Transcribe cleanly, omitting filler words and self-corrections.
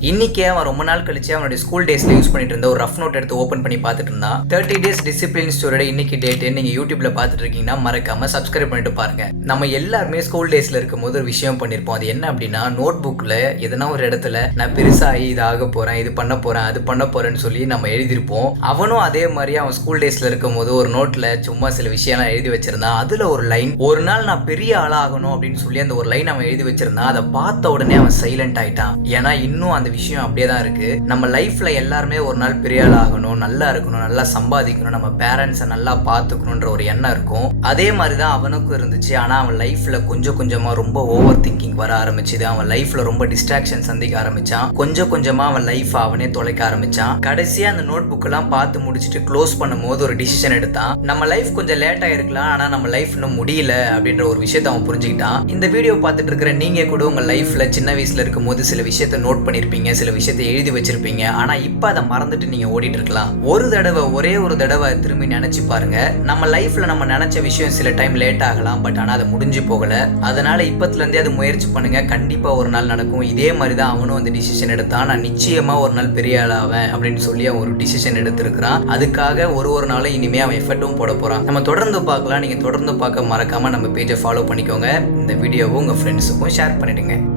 இன்னைக்கே அவன் ரொம்ப நாள் கழிச்சு அவனுடைய ஸ்கூல் டேஸ்ல யூஸ் பண்ணிட்டு இருந்த ஒரு ரஃப் நோட் எடுத்து ஓப்பன் பண்ணி பார்த்துட்டு இருந்தான். 30 days டிசிப்ளின் ஸ்டோரியோட இன்னைக்கு டேட் நீங்க யூடியூப்ல பார்த்துட்டு இருக்கீங்கன்னா மறக்காம சப்ஸ்கிரைப் பண்ணிட்டு பாருங்க. நம்ம எல்லாருமே ஸ்கூல் டேஸ்ல இருக்கும்போது ஒரு விஷயம் பண்ணிருப்போம். அது என்ன அப்படின்னா, நோட் புக்ல எதனா ஒரு இடத்துல நான் பெருசாகி இது ஆக போறேன், இது பண்ண போறேன், அது பண்ண போறேன்னு சொல்லி நம்ம எழுதிருப்போம். அவனும் அதே மாதிரி அவன் ஸ்கூல் டேஸ்ல இருக்கும் போது ஒரு நோட்ல சும்மா சில விஷயம்லாம் எழுதி வச்சிருந்தான். அதுல ஒரு லைன், ஒரு நாள் நான் பெரிய ஆளாகணும் அப்படின்னு சொல்லி அந்த ஒரு லைன் அவன் எழுதி வச்சிருந்தான். அதை பார்த்த உடனே அவன் சைலண்ட் ஆயிட்டான். ஏன்னா இன்னும் அந்த விஷயம் அப்படியே தான் இருக்கு. நம்ம லைஃப்ல எல்லாருமே ஒரு நாள் பெரிய ஆள் ஆகணும், நல்லா இருக்கணும், நல்லா சம்பாதிக்கணும், நம்ம பேரண்ட்ஸை நல்லா பார்த்துக்கணுன்ற ஒரு எண்ணம் இருக்கும். அதே மாதிரிதான் அவனுக்கும் இருந்துச்சு. ஆனா அவன் லைஃப்ல கொஞ்சம் கொஞ்சமா ரொம்ப ஓவர் திங்கிங் வர ஆரம்பிச்சுது. அவன் லைஃப்ல ரொம்ப டிஸ்ட்ராக்ஷன் சந்திக்க ஆரம்பிச்சான். கொஞ்சம் கொஞ்சமா அவன் லைஃப் அவனே தொலைக்க ஆரம்பிச்சான். கடைசியா அந்த நோட் புக் எல்லாம் பார்த்து முடிச்சுட்டு க்ளோஸ் பண்ணும் போது ஒரு டிசிஷன் எடுத்தான். நம்ம லைஃப் கொஞ்சம் லேட்டா இருக்கலாம், ஆனா நம்ம லைஃப் இன்னும் முடியல அப்படின்ற ஒரு விஷயத்தை அவன் புரிஞ்சுக்கிட்டான். இந்த வீடியோ பார்த்துட்டு இருக்கிற நீங்க கூட உங்க லைஃப்ல சின்ன வயசுல இருக்கும் போது சில விஷயத்தை நோட் பண்ணிருப்பீங்க, சில விஷயத்தை எழுதி வச்சிருப்பீங்க. ஆனா இப்ப அதை மறந்துட்டு நீங்க ஓடிட்டு இருக்கலாம். ஒரே ஒரு தடவை திரும்பி நினைச்சு பாருங்க. நம்ம லைஃப்ல நம்ம நினைச்ச விஷயம் சில டைம் லேட் ஆகலாம், பட் ஆனா அது முடிஞ்சு போகல. அதனால இப்பத்துல இருந்தே அது முயற்சி பண்ணுங்க, கண்டிப்பா ஒரு நாள் நடக்கும். இதே மாதிரிதான் அவனும் அந்த டிசிஷன் எடுத்தான். நான் நிச்சயமா ஒரு நாள் பெரிய ஆளாவேன் அப்படின்னு சொல்லி அவன் ஒரு டிசிஷன் எடுத்திருக்கிறான். அதுக்காக ஒரு நாளும் இனிமே அவன் எஃபர்ட்டும் போட போறான். நம்ம தொடர்ந்து பார்க்கலாம். நீங்க தொடர்ந்து பார்க்க மறக்காம நம்ம பேஜை ஃபாலோ பண்ணிக்கோங்க. இந்த வீடியோவும் உங்க ஃப்ரெண்ட்ஸுக்கும் ஷேர் பண்ணிடுங்க.